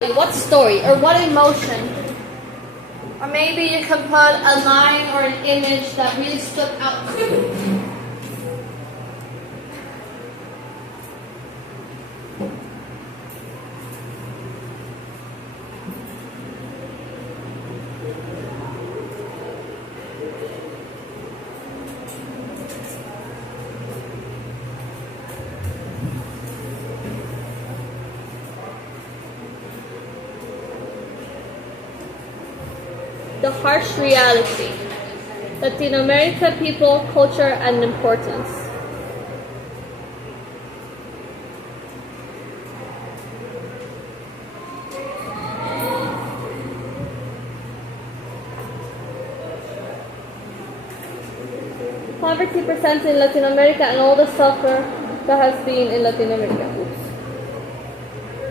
What story or what emotion? Or maybe you can put a line or an image that really stood out to you. The harsh reality. Latin America people, culture, and importance. Poverty percent in Latin America and all the suffer that has been in Latin America.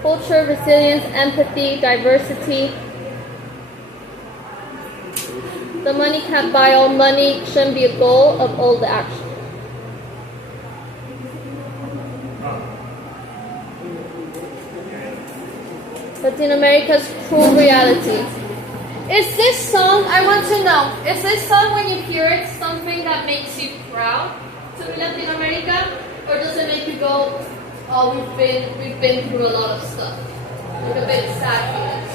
Culture, resilience, empathy, diversity. The money can't buy all money shouldn't be a goal of all the action. Latin America's cruel reality. Is this song, I want to know, is this song when you hear it something that makes you proud to be Latin America? Or does it make you go, oh, we've been through a lot of stuff? Like a bit sad feelings.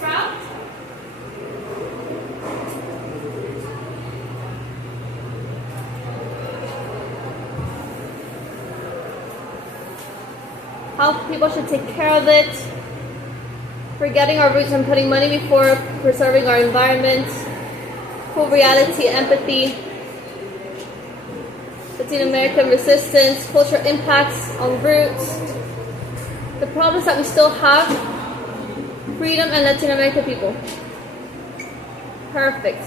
Proud? How people should take care of it, forgetting our roots and putting money before preserving our environment, full reality, empathy, Latin American resistance, cultural impacts on roots, the problems that we still have, freedom and Latin American people. Perfect.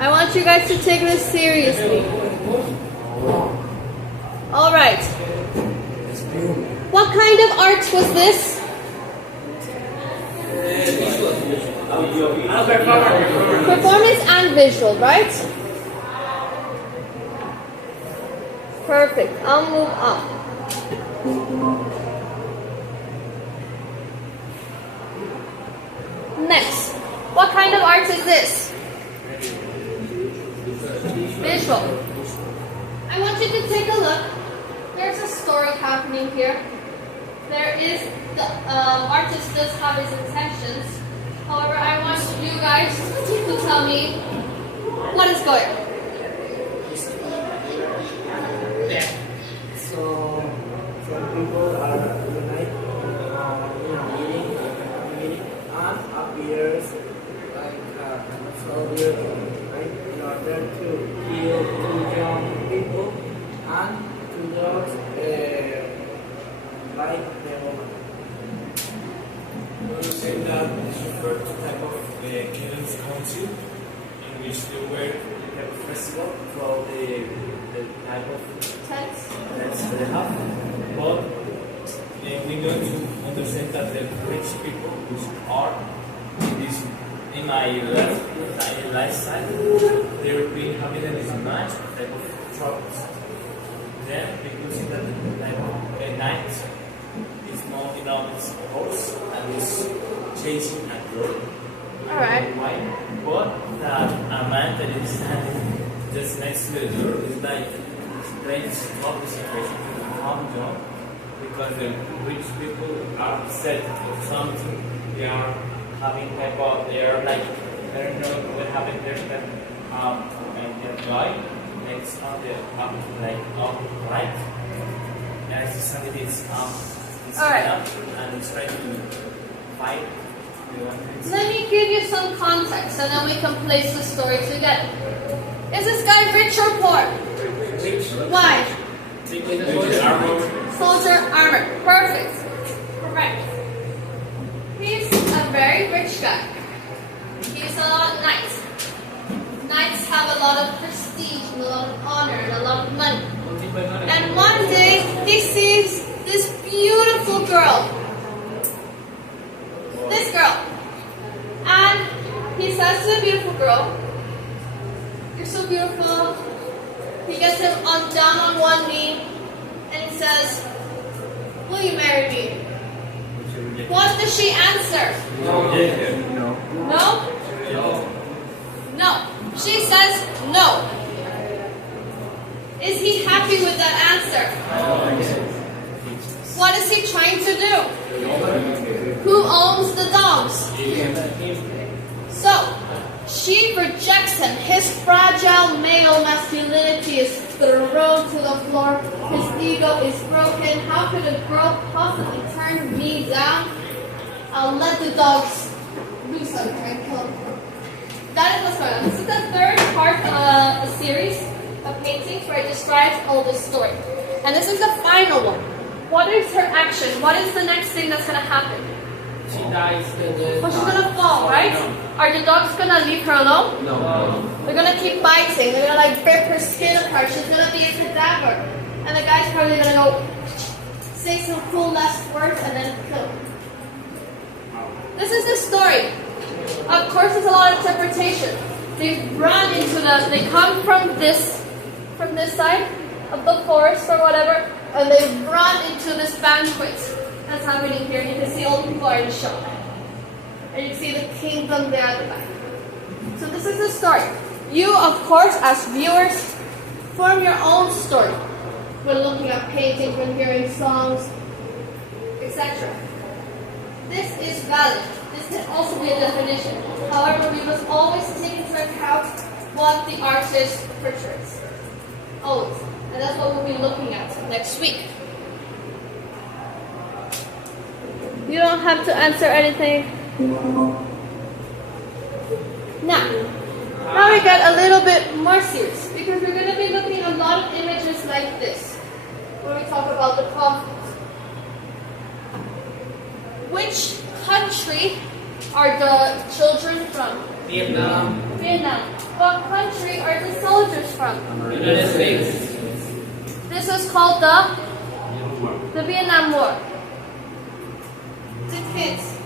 I want you guys to take this seriously. All right. What kind of art was this? Performance and visual, right? Perfect. I'll move on. Next. What kind of art is this? Visual. I want you to take a look. There's a story happening here. There is the artist does have his intentions. However, I want you guys to tell me what is going on. So some people are unite, meeting and appears like a soldier, right, in order to kill two young people and two dogs like the woman. I would say that this refers to type of killings council in which they were a festival for the type of Tents. events they have. But we going to understand that the rich people which are in my left side, they've been having this match type of troubles. Then we could see that the type of night is more it's horse and is chasing a girl. Alright. Why? But that a man that is standing just next to the door is like trying to stop the situation to calm down because the rich people are upset with something. They are having type of, they are like, I don't know what happened there, but and their guy next on the like right. And I see something it's Alright. up and it's trying to fight. Let me give you some context and then we can place the story together. Is this guy rich or poor? Why? Soldier armor. Perfect. Correct. He's a very rich guy. He's a knight. Knights have a lot of prestige and a lot of honor and a lot of money. And one day he sees this beautiful girl. This girl. And he says to the beautiful girl, "You're so beautiful. He gets him down on one knee and he says, "Will you marry me?" What does she answer? No. No? No. She says no. Is he happy with that answer? What is he trying to do? Who owns the dogs? So, she rejects him. His fragile male masculinity is thrown to the floor. His ego is broken. How could a girl possibly turn me down? I'll let the dogs loose on her and kill him. That is what's going on. This is the third part of a series of paintings where it describes all this story. And this is the final one. What is her action? What is the next thing that's going to happen? She dies. Well, she's going to fall, right? Are the dogs going to leave her alone? No. They're going to keep biting. They're going to like rip her skin apart. She's going to be a cadaver. And the guy's probably going to go say some cool last words and then kill her. This is the story. Of course, there's a lot of interpretation. They run into they come from this side of the forest or whatever, and they run into this banquet that's happening here. You can see all the people are in shock. And you see the kingdom there at the back. So this is the story. You, of course, as viewers, form your own story when looking at paintings, when hearing songs, etc. This is valid. This can also be a definition. However, we must always take into account what the artist portrays. Always. And that's what we'll be looking at next week. You don't have to answer anything. Now we get a little bit more serious because we're going to be looking at a lot of images like this when we talk about the conflict. Which country are the children from? Vietnam. Vietnam. What country are the soldiers from? United States. This is called the Vietnam War. The kids,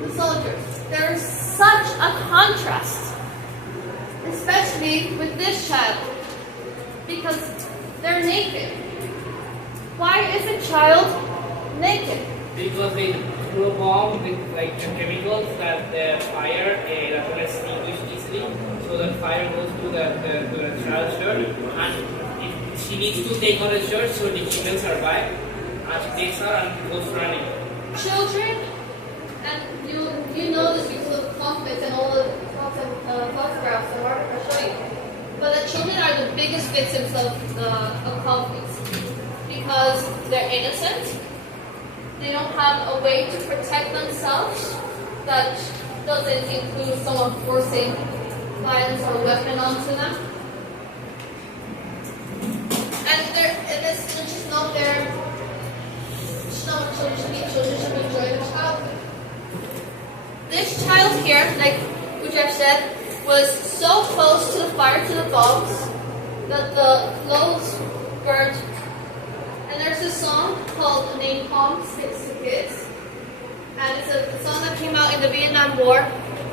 the soldiers, there is such a contrast, especially with this child, because they're naked. Why is a child naked? Because they threw a bomb with like chemicals that the fire that will extinguish easily, so that fire goes to the child's shirt, and she needs to take on the shirt so the children survive, and she takes her and goes running. Children, and you know this because of conflicts and all the photographs and art I'll show you. But the children are the biggest victims of conflicts because they're innocent. They don't have a way to protect themselves. That doesn't include someone forcing violence or weapon onto them. And it's just not their. It's not what children should be. Children should enjoy their childhood. This child here, like Ujab said, was so close to the fire, to the bombs, that the clothes burned. And there's a song called Napalm Sticks to Kids. And it's a song that came out in the Vietnam War.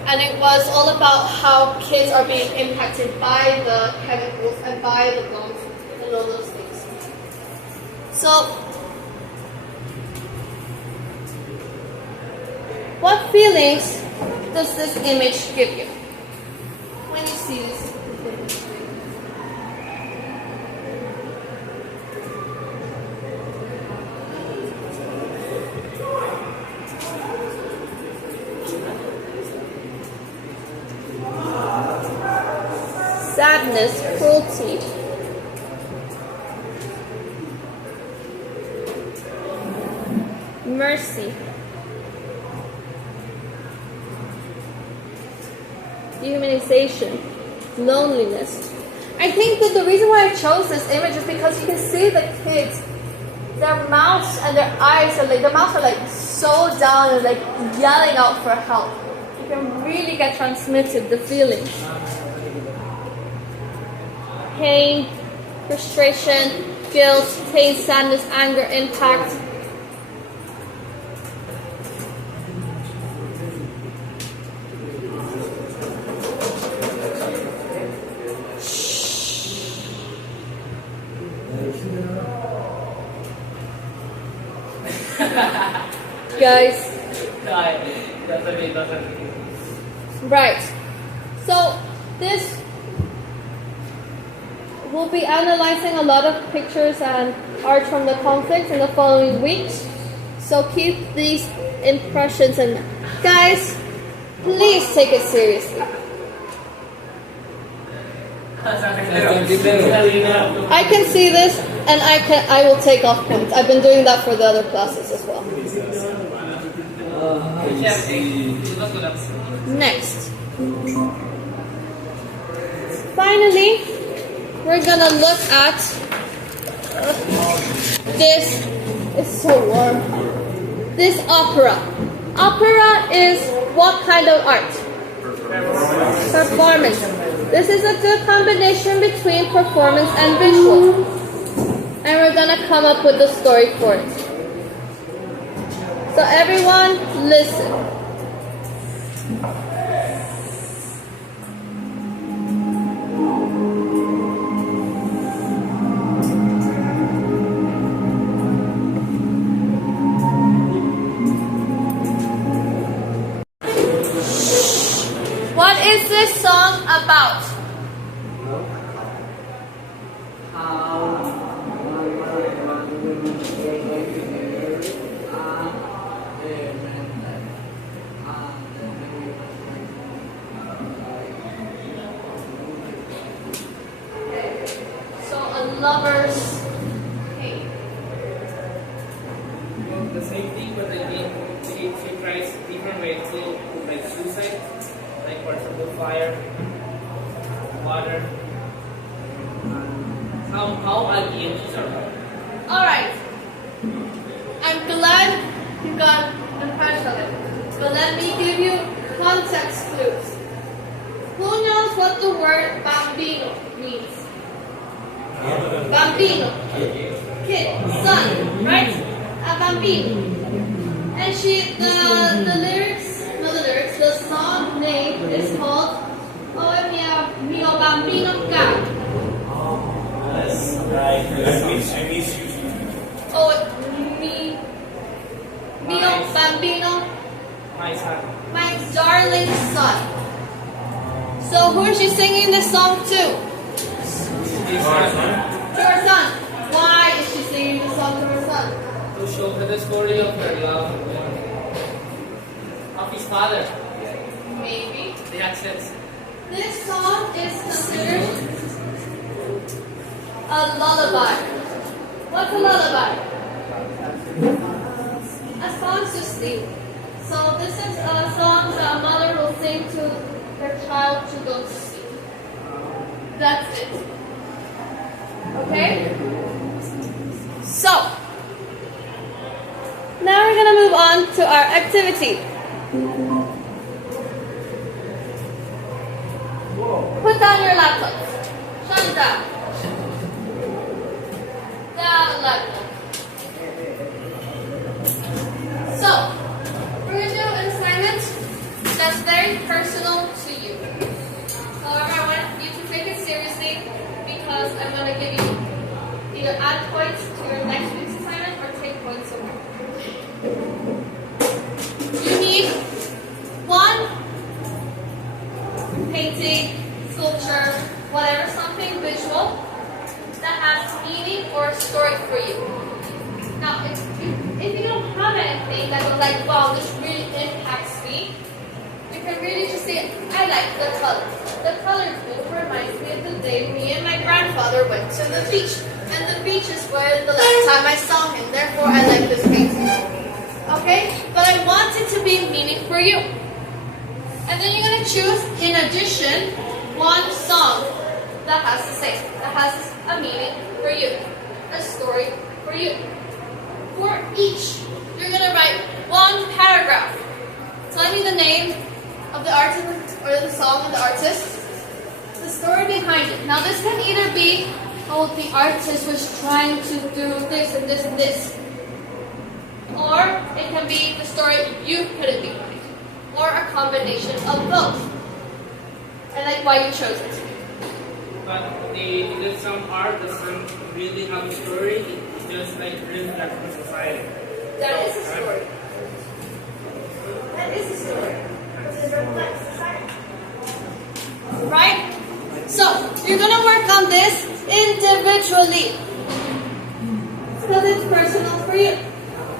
And it was all about how kids are being impacted by the chemicals and by the bombs and all those things. So, what feelings does this image give you when you see this image? Sadness, cruelty. Mercy. Dehumanization. Loneliness. I think that the reason why I chose this image is because you can see the kids, their mouths and their eyes are like, their mouths are like so down and like yelling out for help. You can really get transmitted the feelings. Pain, frustration, guilt, pain, sadness, anger, impact. Guys, That's a bit, right. So this we'll be analyzing a lot of pictures and art from the conflict in the following weeks. So keep these impressions and guys, please take it seriously. I can see this and I will take off points. I've been doing that for the other classes as well. Next. Finally, we're gonna look at this. It's so warm. This opera. Opera is what kind of art? Performance. This is a good combination between performance and visual. And we're gonna come up with the story for it. So everyone, listen. What is this song about? So a lover's pain. the same thing, but again, she tries different ways to like suicide, like for example fire, water. How at the end she survived. Alright. I'm glad you got impressed of it. But let me give you context clues. Who knows what the word bambino means? Bambino. Kid, son, right? A bambino. And the song name is called Oh Mio Bambino Caro. That's right. I miss you. Oh, Mio Bambino, My son. my darling son. So who is she singing this song to? His son. To her son. Why is she singing this song to her son? To show her the story of her love of his father. Maybe. They had sex. This song is considered a lullaby. What's a lullaby? A song to sleep. So this is a song that a mother will sing to her child to go to sleep. That's it. Okay? So, now we're going to move on to our activity. Put down your laptops. Shut them down. Down laptop. So, we're going to do an assignment that's very personal to you. However, I want you to take it seriously because I'm going to give you either add points to your next week's assignment or take points away. You need one painting, sculpture, whatever, something visual that has meaning or a story for you. Now, if you don't have anything that was like, wow, this really impacts me, you can really just say, I like the colors. The colors blue reminds me of the day me and my grandfather went to the beach. And the beach is where the last time I saw him. Therefore, I like this painting. Okay? But I want it to be meaning for you. And then you're going to choose, in addition, one song that has a meaning for you, a story for you. For each, you're going to write one paragraph telling me the name of the artist or the song of the artist, the story behind it. Now this can either be, oh, the artist was trying to do this and this and this, or it can be the story you put it behind, or a combination of both. I like why you chose it. But there's some art that doesn't really have a story. It's just like reflect the society. That is a story. That is a story. Right? So, you're gonna work on this individually. Because it's personal for you.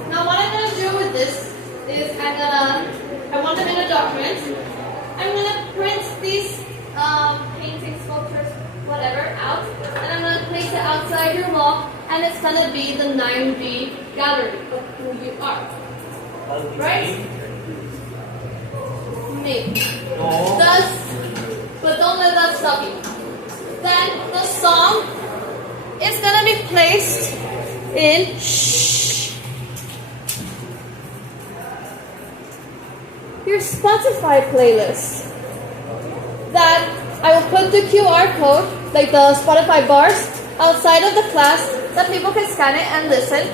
Now what I'm gonna do with this is I want them in a document. I'm gonna print these paintings, sculptures, whatever, out. And I'm gonna place it outside your wall. And it's gonna be the 9D gallery of who you are. Right? Me. But don't let that stop you. Then the song is gonna be placed in your Spotify playlist. That I will put the QR code, like the Spotify bars, outside of the class that people can scan it and listen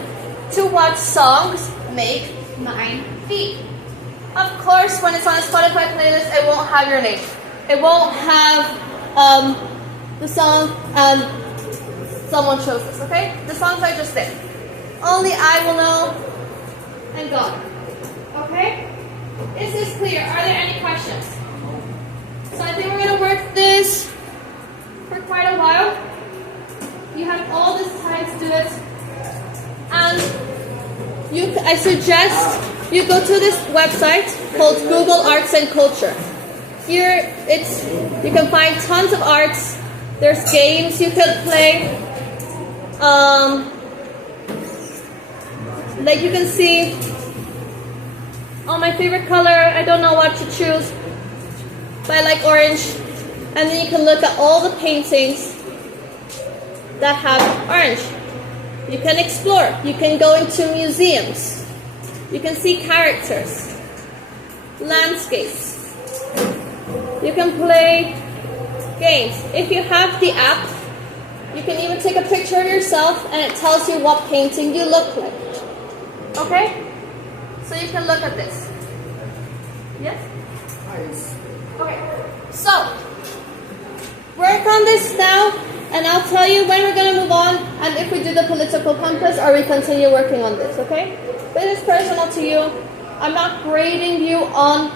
to what songs make 9D. Of course, when it's on a Spotify playlist, it won't have your name. It won't have the song someone chose this, okay? The songs I just did. Only I will know and God. Okay? Is this clear? Are there any questions? So I think we're going to work this for quite a while. You have all this time to do it. And I suggest you go to this website called Google Arts and Culture. Here you can find tons of arts. There's games you could play. Like you can see, oh, my favorite color, I don't know what to choose, but I like orange. And then you can look at all the paintings that have orange. You can explore. You can go into museums. You can see characters, landscapes. You can play games. If you have the app, you can even take a picture of yourself and it tells you what painting you look like. Okay? So you can look at this. Yes? Okay. So, work on this now, and I'll tell you when we're going to move on and if we do the political compass or we continue working on this, okay? But it's personal to you. I'm not grading you on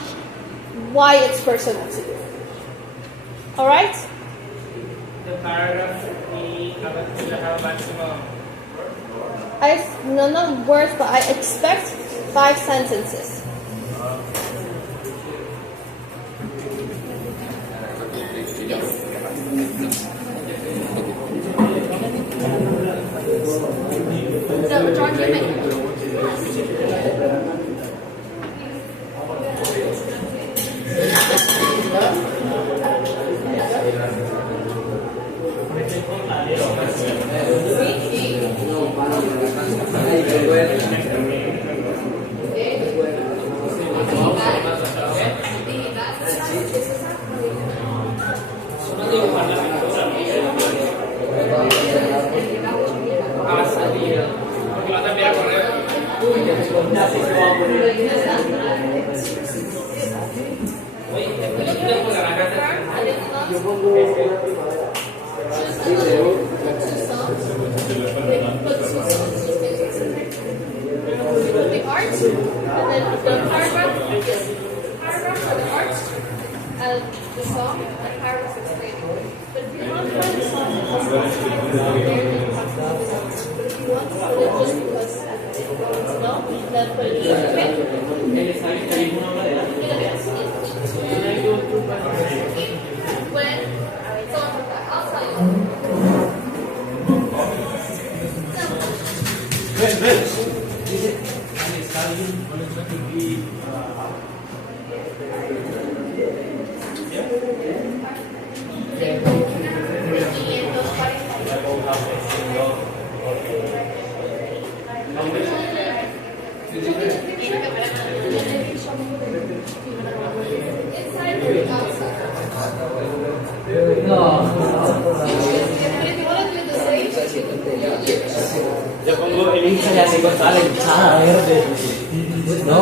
why it's personal to you. Alright? The paragraph we have a maximum. Not words, but I expect 5 sentences. So, John, you make the art, and then the paragraph for the art, and the song, and paragraph explaining. But if you want to find the song, but if you want to put it just because it goes well, then put it in, okay? When someone comes back, I'll tell you. Ya pongo el Insta ya se corta la hinchada verde. No.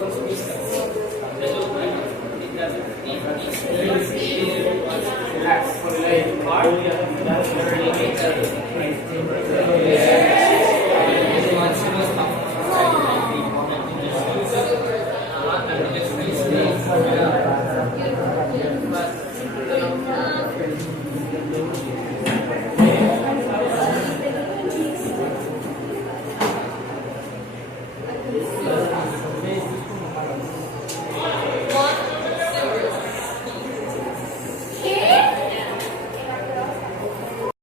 consumista. car, you already made that